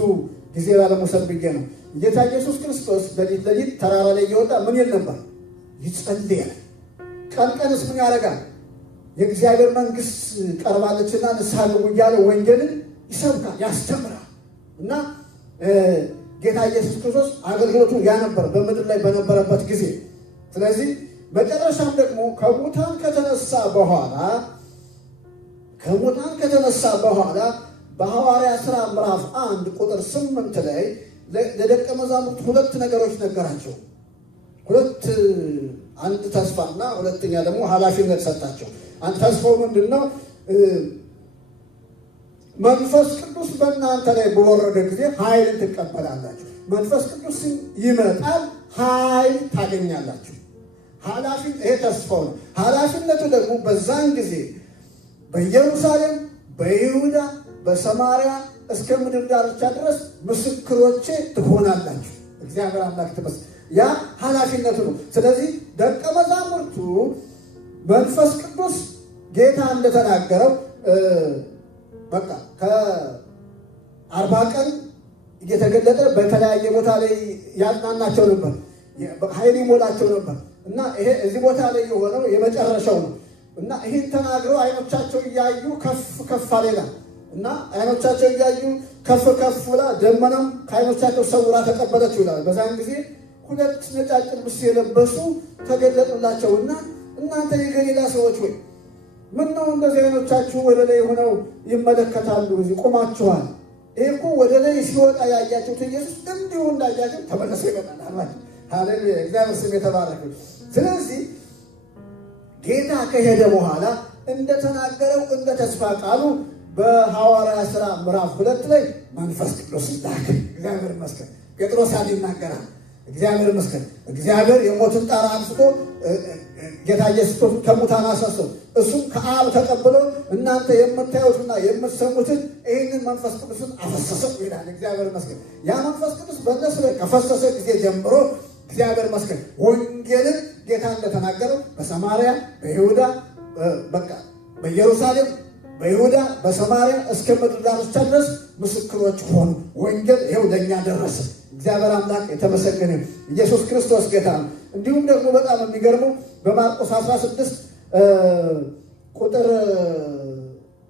ጊዜ ላለመውሰድ ብዬ ነው። ጌታ ኢየሱስ ክርስቶስ ለሊት ተራራ ላይ እየወጣ ምን ይል ነበር? ይጸልያል። ቀንስ ምን ያደርጋል? የእግዚአብሔር መንግስት ቀርባለችና ንስሐ ግቡ እያለ ወንጌልን ይሰብካል፣ ያስተምራል። እና ጌታ ኢየሱስ ክርስቶስ አገልግሎቱ ያ ነበር በምድር ላይ በነበረበት ጊዜ። ስለዚህ መጨረሻም ደግሞ ከሙታን ከተነሳ በኋላ በሐዋርያት ሥራ ምዕራፍ 1 ቁጥር 8 ላይ ለደቀ መዛሙርት 2 ነገሮች ነገራቸው። አንድ ተስፋና ሁለተኛ ደግሞ ኃላፊነት ሰጣቸው። አንድ ተስፋው ምንድን ነው? መንፈስ ቅዱስ በእናንተ ላይ በወረደ ጊዜ ኃይልን ትቀበላላችሁ። መንፈስ ቅዱስ ይመጣል፣ ኃይል ታገኛላችሁ። ይሄ ተስፋው ነው። ኃላፊነቱ ደግሞ በዛን ጊዜ በኢየሩሳሌም፣ በይሁዳ፣ በሰማርያ እስከ ምድር ዳርቻ ድረስ ምስክሮቼ ትሆናላችሁ። እግዚአብሔር አምላክ ተመስገን። ያ ኃላፊነቱ ነው። ስለዚህ ደቀ መዛሙርቱ መንፈስ ቅዱስ ጌታ እንደተናገረው በቃ ከ40 ቀን እየተገለጠ በተለያየ ቦታ ላይ ያጽናናቸው ነበር፣ ኃይል ይሞላቸው ነበር እና ይሄ እዚህ ቦታ ላይ የሆነው የመጨረሻው ነው እና ይህን ተናግረው አይኖቻቸው እያዩ ከፍ አለና እና አይኖቻቸው እያዩ ከፍ ብላ ደመናም ከአይኖቻቸው ሰውራ ተቀበለችው ይላል። በዛን ጊዜ 2 ነጫጭ ልብስ የለበሱ ተገለጡላቸውና እናንተ የገሊላ ሰዎች ሆይ ምን ነው እንደዚህ አይኖቻችሁ ወደ ላይ ሆነው ይመለከታሉ? እዚህ ቆማችኋል። ይሄ እኮ ወደ ላይ ሲወጣ ያያችሁት ኢየሱስ እንዲሁ እንዳያችሁ ተመለሰ ይመጣል አላችሁ። ሃሌሉያ! እግዚአብሔር ስም የተባረከ። ስለዚህ ጌታ ከሄደ በኋላ እንደተናገረው እንደ ተስፋ ቃሉ በሐዋርያት ሥራ ምዕራፍ 2 ላይ መንፈስ ቅዱስ ላከ። እግዚአብሔር ይመስገን። ጴጥሮስ ያን ይናገራል። እግዚአብሔር ይመስገን። እግዚአብሔር የሞትን ጣር አንስቶ ጌታ ኢየሱስ ከሙታን አስነሳው። እሱም ከአብ ተቀብሎ እናንተ የምታዩትና የምትሰሙትን ይህንን መንፈስ ቅዱስን አፈሰሰው ይላል። እግዚአብሔር ይመስገን። ያ መንፈስ ቅዱስ በእነሱ ላይ ከፈሰሰ ጊዜ ጀምሮ እግዚአብሔር ይመስገን ወንጌልን ጌታ እንደተናገረው በሰማርያ በይሁዳ በቃ በኢየሩሳሌም በይሁዳ በሰማርያ እስከ ምድር ዳርቻ ድረስ ምስክሮች ሆኑ። ወንጌል ይኸው ለእኛ ደረሰ። እግዚአብሔር አምላክ የተመሰገነ ኢየሱስ ክርስቶስ ጌታ ነው። እንዲሁም ደግሞ በጣም የሚገርመው በማርቆስ 16 ቁጥር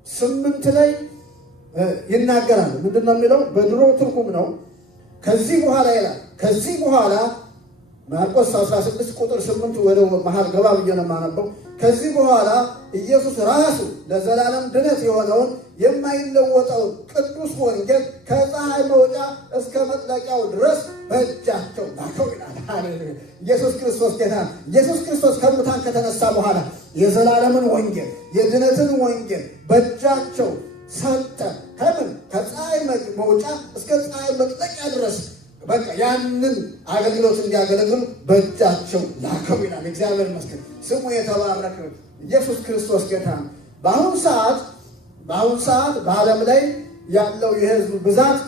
8 ላይ ይናገራል። ምንድን ነው የሚለው? በድሮ ትርጉም ነው። ከዚህ በኋላ ይላል። ከዚህ በኋላ ማርቆስ 16 ቁጥር 8 ወደ መሃል ገባ ብዬ ነው የማነበው። ከዚህ በኋላ ኢየሱስ ራሱ ለዘላለም ድነት የሆነውን የማይለወጠውን ቅዱስ ወንጌል ከፀሐይ መውጫ እስከ መጥለቂያው ድረስ በእጃቸው ላከው ይላል። ሃሌሉያ! ኢየሱስ ክርስቶስ ጌታ። ኢየሱስ ክርስቶስ ከሙታን ከተነሳ በኋላ የዘላለምን ወንጌል የድነትን ወንጌል በእጃቸው ሰጠ። ከምን? ከፀሐይ መውጫ እስከ ፀሐይ መጥለቂያ ድረስ በቃ ያንን አገልግሎት እንዲያገለግሉ በእጃቸው ላከው ይላል። እግዚአብሔር ይመስገን፣ ስሙ የተባረከ ኢየሱስ ክርስቶስ ጌታ ነው። በአሁኑ ሰዓት በዓለም ላይ ያለው የሕዝብ ብዛት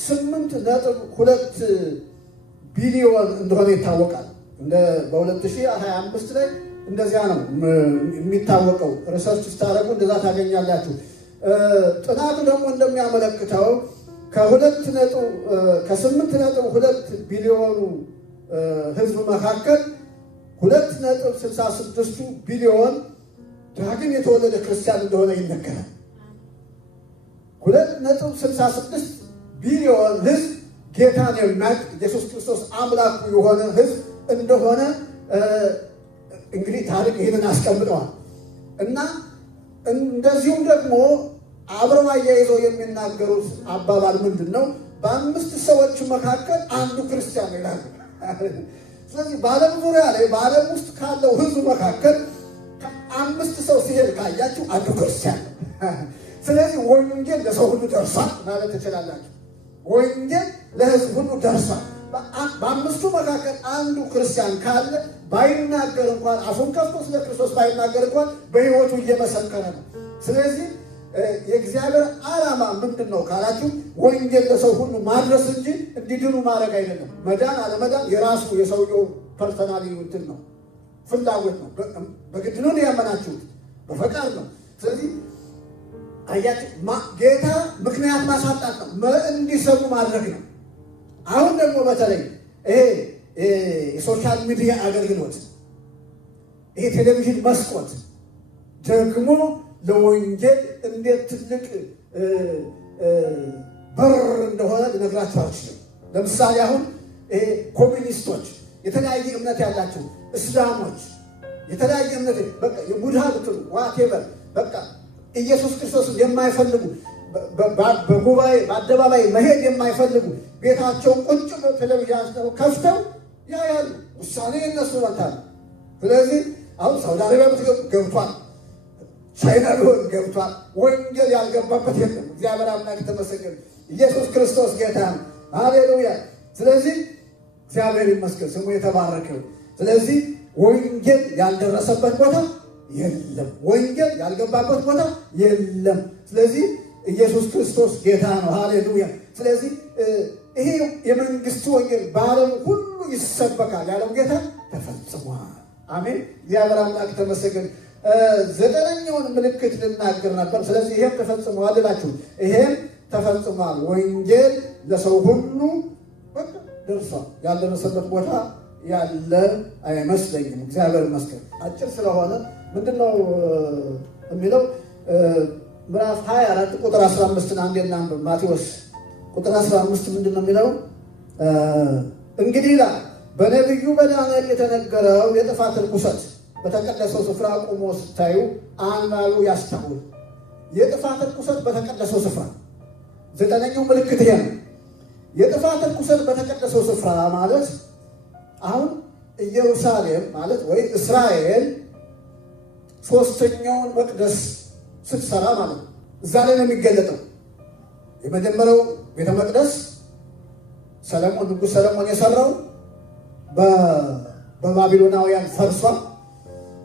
8.2 ቢሊዮን እንደሆነ ይታወቃል። በ2025 ላይ እንደዚያ ነው የሚታወቀው። ሪሰርች ስታደርጉ እንደዛ ታገኛላችሁ። ጥናቱ ደግሞ እንደሚያመለክተው ከ8.2 ቢሊዮኑ ሕዝብ መካከል 2.66 ቢሊዮን ዳግም የተወለደ ክርስቲያን እንደሆነ ይነገራል። 2.66 ቢሊዮን ሕዝብ ጌታን የሚያውቅ ኢየሱስ ክርስቶስ አምላኩ የሆነ ሕዝብ እንደሆነ እንግዲህ ታሪክ ይህንን አስቀምጠዋል። እና እንደዚሁም ደግሞ አብረው አያይዘው የሚናገሩት አባባል ምንድን ነው? በ5 ሰዎች መካከል አንዱ ክርስቲያን ይላሉ። ስለዚህ በዓለም ዙሪያ ላይ በዓለም ውስጥ ካለው ሕዝብ መካከል 5 ሰው ሲሄድ ካያችሁ አንዱ ክርስቲያን ነው። ስለዚህ ወንጌል ለሰው ሁሉ ደርሷል ማለት ትችላላችሁ። ወንጌል ለሕዝብ ሁሉ ደርሷል። በ5ቱ መካከል አንዱ ክርስቲያን ካለ ባይናገር እንኳን አፉን ከፍቶ ስለ ክርስቶስ ባይናገር እንኳን በሕይወቱ እየመሰከረ ነው። ስለዚህ የእግዚአብሔር ዓላማ ምንድን ነው ካላችሁ ወንጌል ለሰው ሁሉ ማድረስ እንጂ እንዲድኑ ማድረግ አይደለም። መዳን አለመዳን የራሱ የሰውየው ፐርሰናሊ እንትን ነው፣ ፍላጎት ነው። በግድ ነው ያመናችሁት፣ በፈቃድ ነው። ስለዚህ አያችሁ ጌታ ምክንያት ማሳጣት ነው፣ እንዲሰሙ ማድረግ ነው። አሁን ደግሞ በተለይ ይሄ የሶሻል ሚዲያ አገልግሎት ይሄ ቴሌቪዥን መስኮት ደግሞ ለወንጌል እንዴት ትልቅ በር እንደሆነ ልነግራችሁ አልችልም። ለምሳሌ አሁን ይሄ ኮሚኒስቶች፣ የተለያየ እምነት ያላቸው እስላሞች፣ የተለያየ እምነት በቃ የቡድሃ ብትሉ ዋቴቨር በቃ ኢየሱስ ክርስቶስን የማይፈልጉ በጉባኤ በአደባባይ መሄድ የማይፈልጉ ቤታቸውን ቁጭ በቴሌቪዥን ከፍተው ያያሉ። ውሳኔ የነሱ መታል። ስለዚህ አሁን ሳውዲ አረቢያ ገብቷል፣ ቻይና ቢሆን ገብቷል። ወንጌል ያልገባበት የለም። እግዚአብሔር አምላክ የተመሰገነ ኢየሱስ ክርስቶስ ጌታ ነው። ሃሌሉያ! ስለዚህ እግዚአብሔር ይመስገን፣ ስሙ የተባረከው። ስለዚህ ወንጌል ያልደረሰበት ቦታ የለም፣ ወንጌል ያልገባበት ቦታ የለም። ስለዚህ ኢየሱስ ክርስቶስ ጌታ ነው። ሃሌሉያ! ስለዚህ ይሄ የመንግስቱ ወንጌል በዓለም ሁሉ ይሰበካል ያለው ጌታ ተፈጽሟል። አሜን። እግዚአብሔር አምላክ ተመሰገነ። 9ኛውን ምልክት ልናገር ነበር። ስለዚህ ይሄም ተፈጽሟል እላችሁ፣ ይሄም ተፈጽሟል። ወንጌል ለሰው ሁሉ በቃ ደርሷል። ያልደረሰበት ቦታ ያለ አይመስለኝም። እግዚአብሔር ይመስገን። አጭር ስለሆነ ምንድነው የሚለው ምዕራፍ 24 ቁጥር 15 አንዴ እናንብብ። ማቴዎስ ቁጥር 15 ምንድነው የሚለው? እንግዲህ ይላል በነቢዩ በዳንኤል የተነገረው የጥፋት ርኩሰት በተቀደሰው ስፍራ ቆሞ ስታዩ አንባቢው ያስተውል። የጥፋት ርኩሰት በተቀደሰው ስፍራ። ዘጠነኛው ምልክት ይሄ ነው። የጥፋት ርኩሰት በተቀደሰው ስፍራ ማለት አሁን ኢየሩሳሌም ማለት ወይ እስራኤል ሶስተኛውን መቅደስ ስትሰራ ማለት ነው። እዛ ላይ ነው የሚገለጠው። የመጀመሪያው ቤተ መቅደስ ሰለሞን ንጉሥ ሰለሞን የሰራው በባቢሎናውያን ፈርሷል።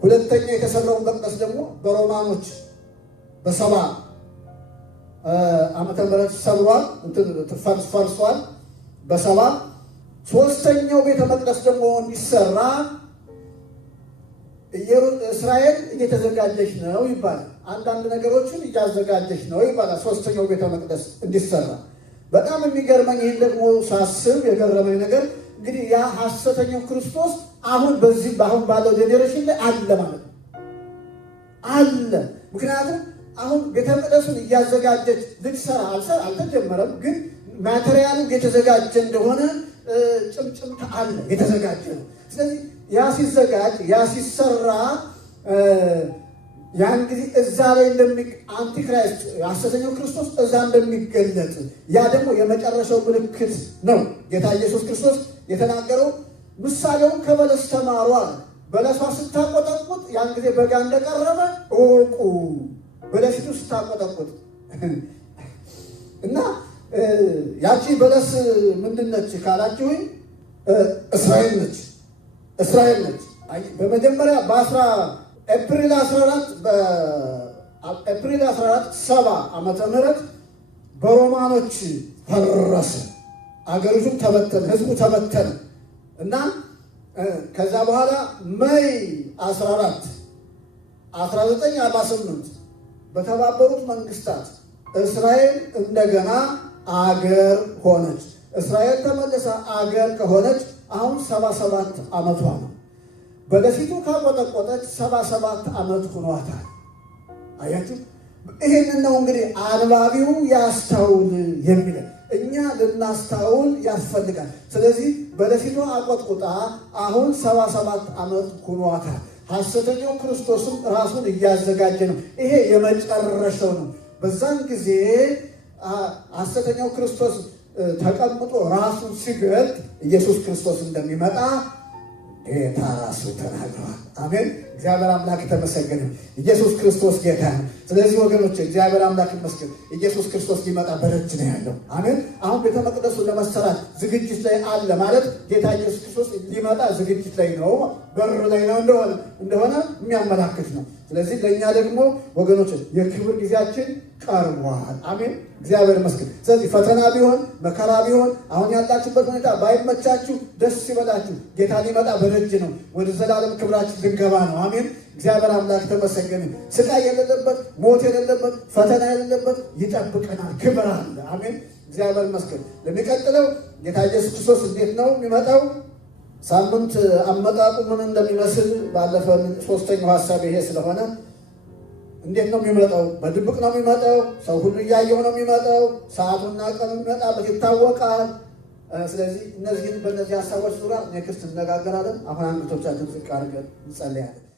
ሁለተኛ የተሰራው መቅደስ ደግሞ በሮማኖች በ70 ዓመተ ምህረት ሰብሯል፣ ፈርሷል በ70። ሶስተኛው ቤተ መቅደስ ደግሞ እንዲሰራ እስራኤል እየተዘጋጀች ነው ይባላል። አንዳንድ ነገሮችን እያዘጋጀች ነው ይባላል። ሶስተኛው ቤተ መቅደስ እንዲሰራ በጣም የሚገርመኝ ይህን ደግሞ ሳስብ የገረመኝ ነገር እንግዲህ ያ ሐሰተኛው ክርስቶስ አሁን በአሁን ባለው ጄኔሬሽን ላይ አለ ማለት ነው አለ። ምክንያቱም አሁን ቤተ መቅደሱን እያዘጋጀች ልትሰራ አልተጀመረም፣ ግን ማቴሪያሉ የተዘጋጀ እንደሆነ ጭምጭምታ አለ፣ የተዘጋጀ ነው። ስለዚህ ያ ሲዘጋጅ ያ ሲሰራ ያን ጊዜ እዛ ላይ አንቲክራይስት ሐሰተኛው ክርስቶስ እዛ እንደሚገለጥ ያ ደግሞ የመጨረሻው ምልክት ነው። ጌታ ኢየሱስ ክርስቶስ የተናገረው ምሳሌውን ከበለስ ተማሩ አለ። በለሷ ስታቆጠቁጥ ያን ጊዜ በጋ እንደቀረበ እወቁ። በለሲቱ ስታቆጠቁጥ እና ያቺ በለስ ምንድን ነች ካላችሁኝ እስራኤል ነች። እስራኤል ነች። በመጀመሪያ ኤፕሪል 14 70 ዓመተ ምህረት በሮማኖች ፈረሰ። አገሪቱም ተበተነ፣ ህዝቡ ተበተነ እና ከዛ በኋላ ሜይ 14 1948 በተባበሩት መንግስታት እስራኤል እንደገና አገር ሆነች። እስራኤል ተመልሳ አገር ከሆነች አሁን 77 ዓመቷ ነው። በለሲቱ ካቆጠቆጠች 77 ዓመት ሆኗታል። አያችሁ፣ ይህንን ነው እንግዲህ አንባቢው ያስተውል የሚለን። እኛ ልናስተውል ያስፈልጋል። ስለዚህ በለሲቱ አቆጥቁጣ አሁን 77 ዓመት ሆኗታል። ሐሰተኛው ክርስቶስም ራሱን እያዘጋጀ ነው። ይሄ የመጨረሻው ነው። በዛን ጊዜ ሐሰተኛው ክርስቶስ ተቀምጦ ራሱን ሲገልጥ ኢየሱስ ክርስቶስ እንደሚመጣ ጌታ ራሱ ተናግሯል። አሜን። እግዚአብሔር አምላክ የተመሰገነ። ኢየሱስ ክርስቶስ ጌታ ነው። ስለዚህ ወገኖች እግዚአብሔር አምላክ ይመስገን። ኢየሱስ ክርስቶስ ሊመጣ በደጅ ነው ያለው። አሜን። አሁን ቤተ መቅደሱ ለመሰራት ዝግጅት ላይ አለ ማለት ጌታ ኢየሱስ ክርስቶስ ሊመጣ ዝግጅት ላይ ነው፣ በር ላይ ነው እንደሆነ የሚያመላክት ነው። ስለዚህ ለእኛ ደግሞ ወገኖች የክብር ጊዜያችን ቀርቧል። አሜን። እግዚአብሔር ይመስገን። ስለዚህ ፈተና ቢሆን መከራ ቢሆን አሁን ያላችሁበት ሁኔታ ባይመቻችሁ ደስ ይበላችሁ። ጌታ ሊመጣ በደጅ ነው። ወደ ዘላለም ክብራችን ልንገባ ነው። አሜን። እግዚአብሔር አምላክ ተመሰገነ። ስቃይ የሌለበት ሞት የሌለበት ፈተና የሌለበት ይጠብቀናል። ክብር አለ። አሜን። እግዚአብሔር ይመስገን። ለሚቀጥለው ጌታ ኢየሱስ ክርስቶስ እንዴት ነው የሚመጣው? ሳምንት አመጣጡ ምን እንደሚመስል ባለፈው ሶስተኛው ሐሳብ ይሄ ስለሆነ እንዴት ነው የሚመጣው? በድብቅ ነው የሚመጣው? ሰው ሁሉ እያየው ነው የሚመጣው? ሰዓቱና ቀኑ የሚመጣበት ይታወቃል? ስለዚህ በእነዚህ ሐሳቦች ዙሪያ ኔክስት እንነጋገራለን። አሁን አንገቶቻችን ዝቅ አድርገን እንጸልያለን።